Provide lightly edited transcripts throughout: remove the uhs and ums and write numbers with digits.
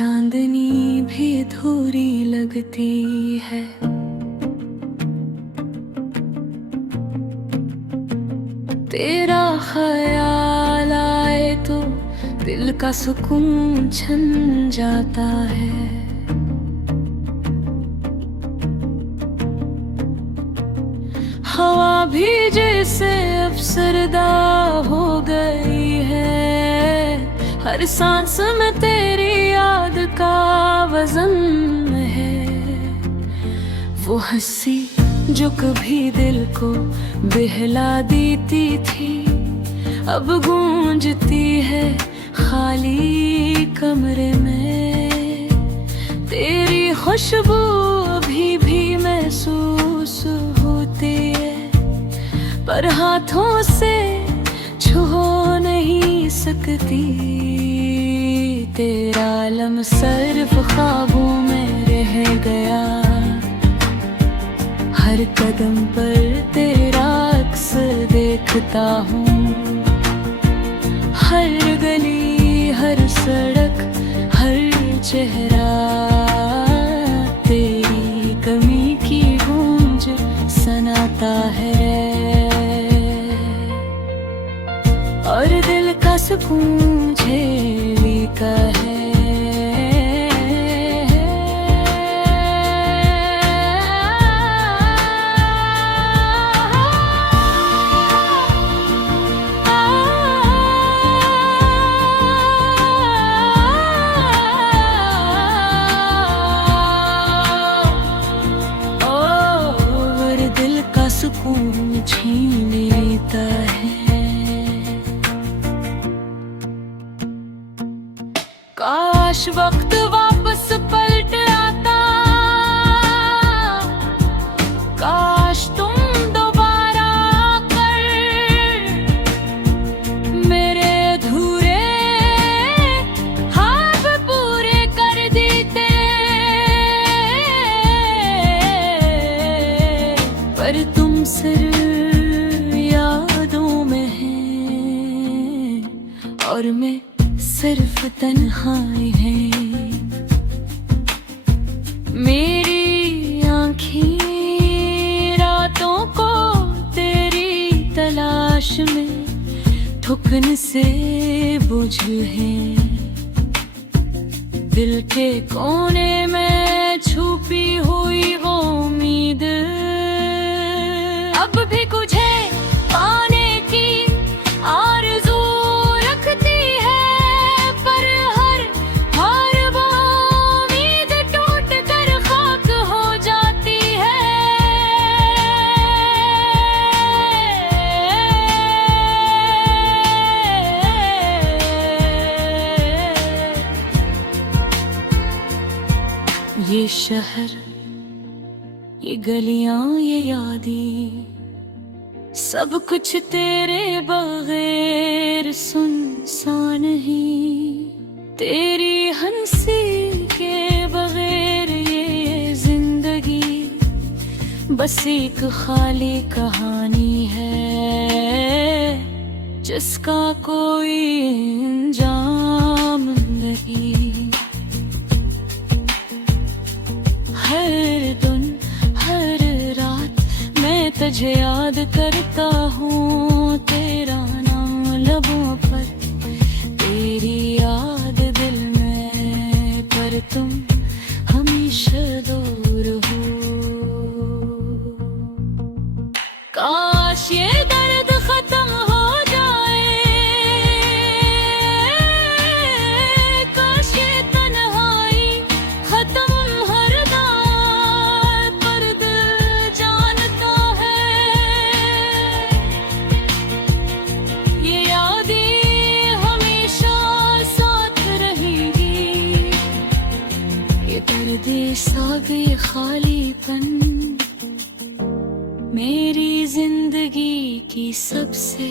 चांदनी भी अधूरी लगती है। तेरा ख्याल आए तो दिल का सुकून छन जाता है। हवा भी जैसे अफसरदा हो गई है। हर सांस में तेरी याद का वजन है। वो हंसी जो कभी दिल को बहला देती थी, अब गूंजती है खाली कमरे में। तेरी खुशबू अभी भी महसूस होती है, पर हाथों से छू नहीं सकती। तेरा आलम सिर्फ ख्वाबों में रह गया। हर कदम पर तेरा अक्स देखता हूँ। हर गली, हर सड़क, हर चेहरा तेरी कमी की गूंज सुनाता है। और दिल का सुकून झेली का है। सुकून छीन लेता है। काश वक्त वापस पलट आता। काश तुम दोबारा आकर मेरे अधूरे ख्वाब पूरे कर देते। पर तुम सिर्फ यादों में है और मैं सिर्फ तन्हाई है। मेरी आँखें रातों को तेरी तलाश में ठुकन से बुझी है। दिल के कोने में छुपी हुई वो उम्मीद अब भी तुझे पाने की आरज़ू रखती है। पर हर वो उम्मीद टूट कर खाक हो जाती है। ये शहर, ये गलियां, ये यादें, सब कुछ तेरे बगैर सुनसान ही। तेरी हंसी के बगैर ये जिंदगी बस एक खाली कहानी है, जिसका कोई इंजाम नहीं। हर दिन, हर रात मैं तुझे याद करता हूँ। तेरा नाम लबों पर, तेरी याद दिल में, पर तुम हमेशा दूर हो। काश ये दर्द खत्म हो जाए। काश ये तन्हाई खत्म हर दार, पर दिल जानता है ये यादें हमेशा साथ रहेंगी। ये दर्द सागे खालीपन मेरी जिंदगी की सबसे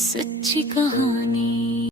सच्ची कहानी।